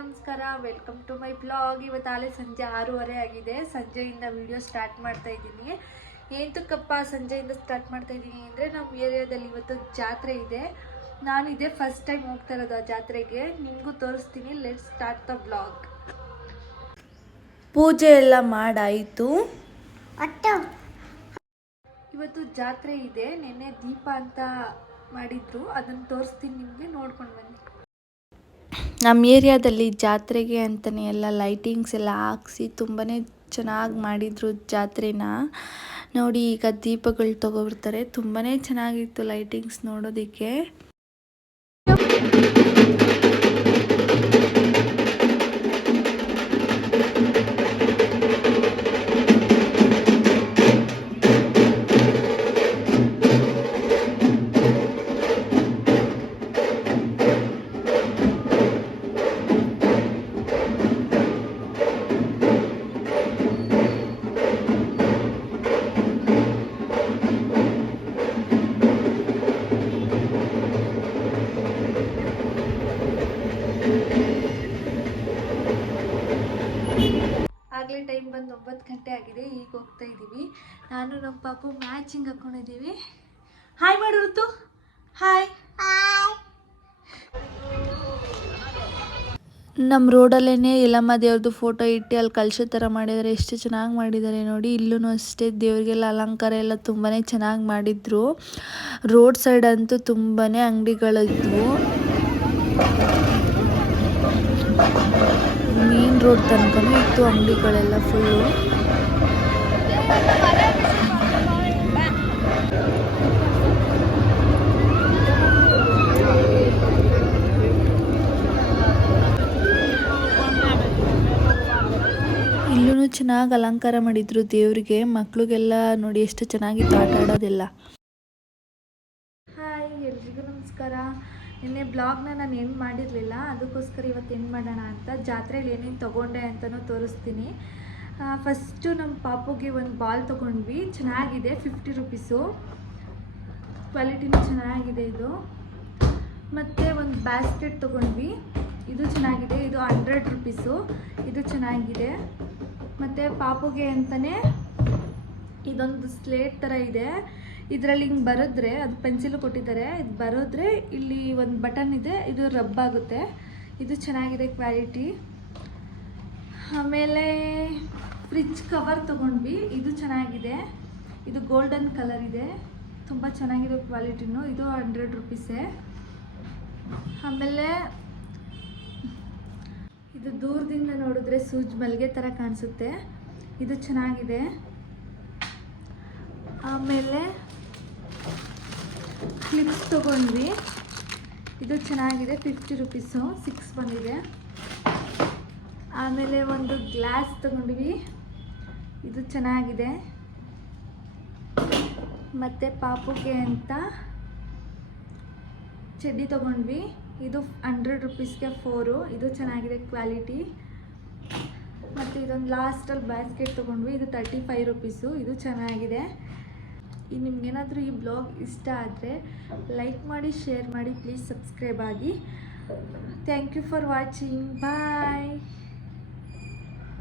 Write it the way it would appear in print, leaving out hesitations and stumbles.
ನಮಸ್ಕಾರ, welcome to my blog. ಇವತ್ತಾಲೆ ಸಂಜೆ 6:30 ಆಗಿದೆ. ಸಂಜೆಯಿಂದ ವಿಡಿಯೋ ಸ್ಟಾರ್ಟ್ ಮಾಡ್ತಾ ಇದ್ದೀನಿ. ಏಂತಕ್ಕಪ್ಪ ಸಂಜೆಯಿಂದ ಸ್ಟಾರ್ಟ್ ಮಾಡ್ತಾ ಇದ್ದೀನಿ ಅಂದರೆ ನಮ್ಮ ಏರಿಯಾದಲ್ಲಿ ಇವತ್ತು ಜಾತ್ರೆ ಇದೆ. ನಾನು ಇದೇ ಫಸ್ಟ್ ಟೈಮ್ ಹೋಗ್ತಾ ಇರೋದು ಆ ಜಾತ್ರೆಗೆ. ನಿಮಗೂ ತೋರಿಸ್ತೀನಿ. Let's start the blog. ಪೂಜೆ ಎಲ್ಲ ಮಾಡಾಯಿತು. ಇವತ್ತು ಜಾತ್ರೆ ಇದೆ. ನೆನ್ನೆ ದೀಪ ಅಂತ ಮಾಡಿದ್ರು, ಅದನ್ನು ತೋರಿಸ್ತೀನಿ ನಿಮಗೆ, ನೋಡ್ಕೊಂಡು ಬನ್ನಿ. ನಮ್ಮ ಏರಿಯಾದಲ್ಲಿ ಜಾತ್ರೆಗೆ ಅಂತಲೇ ಎಲ್ಲ ಲೈಟಿಂಗ್ಸ್ ಎಲ್ಲ ಹಾಕ್ಸಿ ತುಂಬಾ ಚೆನ್ನಾಗಿ ಮಾಡಿದರು ಜಾತ್ರೆನ. ನೋಡಿ, ಈಗ ದೀಪಗಳು ತೊಗೊಬರ್ತಾರೆ. ತುಂಬಾ ಚೆನ್ನಾಗಿತ್ತು ಲೈಟಿಂಗ್ಸ್ ನೋಡೋದಕ್ಕೆ. ಆಗಲೇ ಟೈಮ್ ಬಂದು 9 ಗಂಟೆ ಆಗಿದೆ. ಈಗ ಹೋಗ್ತಾ ಇದ್ದೀವಿ. ನಾನು ನಮ್ಮ ಪಾಪು ಮ್ಯಾಚಿಂಗ್ ಹಾಕ್ಕೊಂಡಿದ್ದೀವಿ. ಹಾಯ್ ಮಾಡು ಋತು. ಹಾಯ್. ನಮ್ಮ ರೋಡಲ್ಲೇ ಯಲ್ಲಮ್ಮ ದೇವ್ರದ್ದು ಫೋಟೋ ಇಟ್ಟು ಅಲ್ಲಿ ಕಲಶ ಥರ ಮಾಡಿದ್ದಾರೆ. ಎಷ್ಟು ಚೆನ್ನಾಗಿ ಮಾಡಿದ್ದಾರೆ ನೋಡಿ. ಇಲ್ಲೂ ಅಷ್ಟೇ ದೇವರಿಗೆಲ್ಲ ಅಲಂಕಾರ ಎಲ್ಲ ತುಂಬಾ ಚೆನ್ನಾಗಿ ಮಾಡಿದ್ರು. ರೋಡ್ ಸೈಡ್ ಅಂತೂ ತುಂಬಾ ಅಂಗಡಿಗಳಿದ್ವು. ಮೇನ್ ರೋಡ್ ತನಕನೂ ಇತ್ತು ಅಂಗಡಿಗಳೆಲ್ಲ ಫುಲ್ಲು. ಇಲ್ಲೂ ಚೆನ್ನಾಗಿ ಅಲಂಕಾರ ಮಾಡಿದ್ರು ದೇವ್ರಿಗೆ. ಮಕ್ಳಿಗೆಲ್ಲ ನೋಡಿ ಎಷ್ಟು ಚೆನ್ನಾಗಿತ್ತು ಆಟ ಆಡೋದೆಲ್ಲ. ಹಾಯ್, ಎಲ್ರಿಗೂ ನಮಸ್ಕಾರ. ನಿನ್ನೆ ಬ್ಲಾಗ್ನ ನಾನು ಎಂಡ್ ಮಾಡಿರಲಿಲ್ಲ, ಅದಕ್ಕೋಸ್ಕರ ಇವತ್ತು ಎಂಡ್ ಮಾಡೋಣ ಅಂತ. ಜಾತ್ರೆಯಲ್ಲಿ ಏನೇನು ತೊಗೊಂಡೆ ಅಂತಲೂ ತೋರಿಸ್ತೀನಿ. ಫಸ್ಟು ನಮ್ಮ ಪಾಪುಗೆ ಒಂದು ಬಾಲ್ ತೊಗೊಂಡ್ವಿ. ಚೆನ್ನಾಗಿದೆ, 50 ರುಪೀಸು. ಕ್ವಾಲಿಟಿನೂ ಚೆನ್ನಾಗಿದೆ ಇದು. ಮತ್ತು ಒಂದು ಬ್ಯಾಸ್ಕೆಟ್ ತೊಗೊಂಡ್ವಿ. ಇದು ಚೆನ್ನಾಗಿದೆ. ಇದು 100 ರುಪೀಸು. ಇದು ಚೆನ್ನಾಗಿದೆ. ಮತ್ತು ಪಾಪುಗೆ ಅಂತಲೇ ಇದೊಂದು ಸ್ಲೇಟ್ ಥರ ಇದೆ. ಇದರಲ್ಲಿ ಹಿಂಗೆ ಬರೆದ್ರೆ, ಅದು ಪೆನ್ಸಿಲು ಕೊಟ್ಟಿದ್ದಾರೆ. ಇದು ಬರೆದ್ರೆ ಇಲ್ಲಿ ಒಂದು ಬಟನ್ ಇದೆ, ಇದು ರಬ್ ಆಗುತ್ತೆ. ಇದು ಚೆನ್ನಾಗಿದೆ ಕ್ವಾಲಿಟಿ. ಆಮೇಲೆ ಫ್ರಿಜ್ ಕವರ್ ತೊಗೊಂಡ್ವಿ. ಇದು ಚೆನ್ನಾಗಿದೆ. ಇದು ಗೋಲ್ಡನ್ ಕಲರ್ ಇದೆ, ತುಂಬ ಚೆನ್ನಾಗಿದೆ ಕ್ವಾಲಿಟಿನೂ. ಇದು 100 ರುಪೀಸೇ. ಆಮೇಲೆ ಇದು ದೂರದಿಂದ ನೋಡಿದ್ರೆ ಸೂಜಿ ಮಲ್ಲಿಗೆ ಥರ ಕಾಣಿಸುತ್ತೆ. ಇದು ಚೆನ್ನಾಗಿದೆ. ಆಮೇಲೆ ಕ್ಲಿಪ್ಸ್ ತೊಗೊಂಡ್ವಿ. ಇದು ಚೆನ್ನಾಗಿದೆ, 50 ರುಪೀಸು. 6 ಬಂದಿದೆ. ಆಮೇಲೆ ಒಂದು ಗ್ಲಾಸ್ ತೊಗೊಂಡ್ವಿ. ಇದು ಚೆನ್ನಾಗಿದೆ. ಮತ್ತು ಪಾಪುಗೆ ಅಂತ ಚಡ್ಡಿ ತೊಗೊಂಡ್ವಿ. ಇದು 100 ರುಪೀಸ್ಗೆ 4. ಇದು ಚೆನ್ನಾಗಿದೆ ಕ್ವಾಲಿಟಿ. ಮತ್ತು ಇದೊಂದು ಲಾಸ್ಟಲ್ಲಿ ಬ್ಯಾಸ್ಕೆಟ್ ತೊಗೊಂಡ್ವಿ. ಇದು 35 ರುಪೀಸು. ಇದು ಚೆನ್ನಾಗಿದೆ. ನಿಮ್ಗೇನಾದರೂ ಈ ಬ್ಲಾಗ್ ಇಷ್ಟ ಆದರೆ ಲೈಕ್ ಮಾಡಿ, ಶೇರ್ ಮಾಡಿ, ಪ್ಲೀಸ್ ಸಬ್ಸ್ಕ್ರೈಬ್ ಆಗಿ. Thank you for watching. Bye.